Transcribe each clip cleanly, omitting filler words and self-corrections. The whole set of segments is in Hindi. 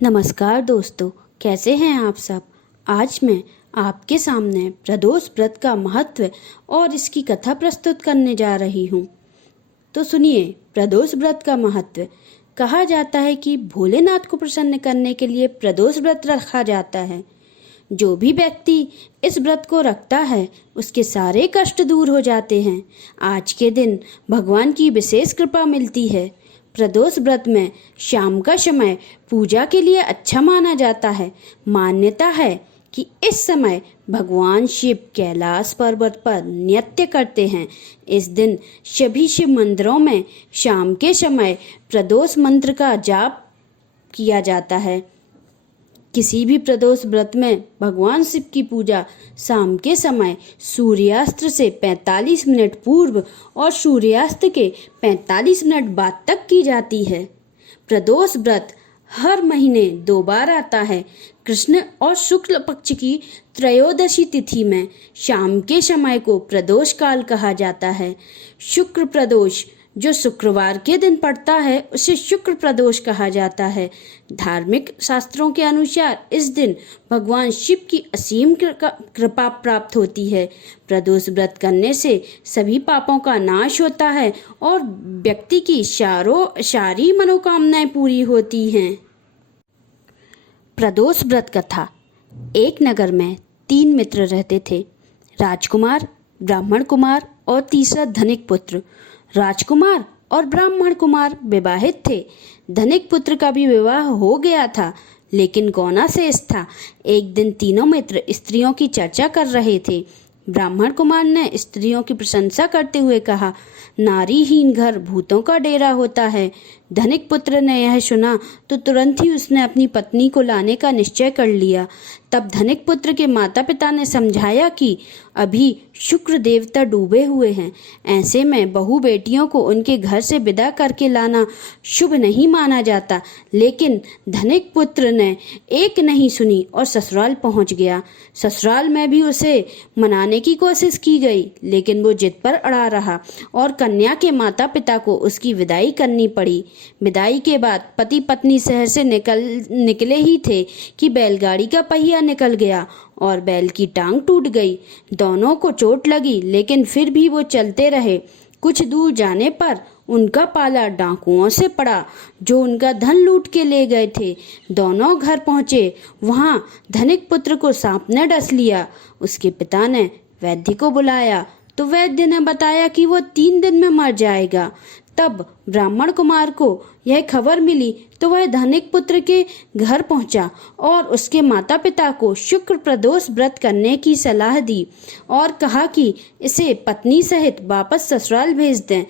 नमस्कार दोस्तों, कैसे हैं आप सब। आज मैं आपके सामने प्रदोष व्रत का महत्व और इसकी कथा प्रस्तुत करने जा रही हूँ। तो सुनिए, प्रदोष व्रत का महत्व। कहा जाता है कि भोलेनाथ को प्रसन्न करने के लिए प्रदोष व्रत रखा जाता है। जो भी व्यक्ति इस व्रत को रखता है उसके सारे कष्ट दूर हो जाते हैं। आज के दिन भगवान की विशेष कृपा मिलती है। प्रदोष व्रत में शाम का समय पूजा के लिए अच्छा माना जाता है। मान्यता है कि इस समय भगवान शिव कैलाश पर्वत पर नृत्य करते हैं। इस दिन सभी शिव मंदिरों में शाम के समय प्रदोष मंत्र का जाप किया जाता है। किसी भी प्रदोष व्रत में भगवान शिव की पूजा शाम के समय सूर्यास्त से 45 मिनट पूर्व और सूर्यास्त के 45 मिनट बाद तक की जाती है। प्रदोष व्रत हर महीने 2 बार आता है। कृष्ण और शुक्ल पक्ष की त्रयोदशी तिथि में शाम के समय को प्रदोष काल कहा जाता है। शुक्र प्रदोष जो शुक्रवार के दिन पड़ता है उसे शुक्र प्रदोष कहा जाता है। धार्मिक शास्त्रों के अनुसार इस दिन भगवान शिव की असीम कृपा प्राप्त होती है। प्रदोष व्रत करने से सभी पापों का नाश होता है और व्यक्ति की सारी मनोकामनाएं पूरी होती हैं। प्रदोष व्रत कथा। एक नगर में 3 मित्र रहते थे, राजकुमार, ब्राह्मण कुमार और तीसरा धनिक पुत्र। राजकुमार और ब्राह्मण कुमार विवाहित थे। धनिक पुत्र का भी विवाह हो गया था, लेकिन गौना शेष था। एक दिन तीनों मित्र स्त्रियों की चर्चा कर रहे थे। ब्राह्मण कुमार ने स्त्रियों की प्रशंसा करते हुए कहा, नारीहीन घर भूतों का डेरा होता है। धनिक पुत्र ने यह सुना तो तुरंत ही उसने अपनी पत्नी को लाने का निश्चय कर लिया। तब धनिक पुत्र के माता पिता ने समझाया कि अभी शुक्र देवता डूबे हुए हैं, ऐसे में बहू बेटियों को उनके घर से विदा करके लाना शुभ नहीं माना जाता। लेकिन धनिक पुत्र ने एक नहीं सुनी और ससुराल पहुंच गया। ससुराल में भी उसे मनाने की कोशिश की गई, लेकिन वो जिद पर अड़ा रहा और कन्या के माता पिता को उसकी विदाई करनी पड़ी। विदाई के बाद पति पत्नी शहर से निकले ही थे कि बैलगाड़ी का पहिया निकल गया और बैल की टांग टूट गई। दोनों को चोट लगी, लेकिन फिर भी वो चलते रहे। कुछ दूर जाने पर उनका पाला डाकुओं से पड़ा, जो उनका धन लूट के ले गए थे। दोनों घर पहुंचे। वहां धनिक पुत्र को सांप ने डस लिया। उसके पिता ने वैद्य को बुलाया तो वैद्य ने बताया कि वो 3 दिन में मर जाएगा। तब ब्राह्मण कुमार को यह खबर मिली तो वह धनिक पुत्र के घर पहुंचा और उसके माता पिता को शुक्र प्रदोष व्रत करने की सलाह दी और कहा कि इसे पत्नी सहित वापस ससुराल भेज दें।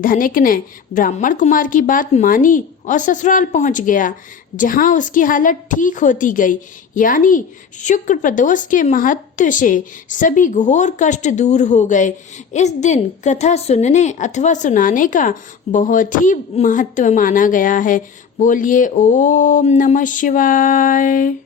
धनिक ने ब्राह्मण कुमार की बात मानी और ससुराल पहुंच गया, जहां उसकी हालत ठीक होती गई। यानी शुक्र प्रदोष के महत्व से सभी घोर कष्ट दूर हो गए। इस दिन कथा सुनने अथवा सुनाने का बहुत ही महत्व माना गया है। बोलिए ओम नमः शिवाय।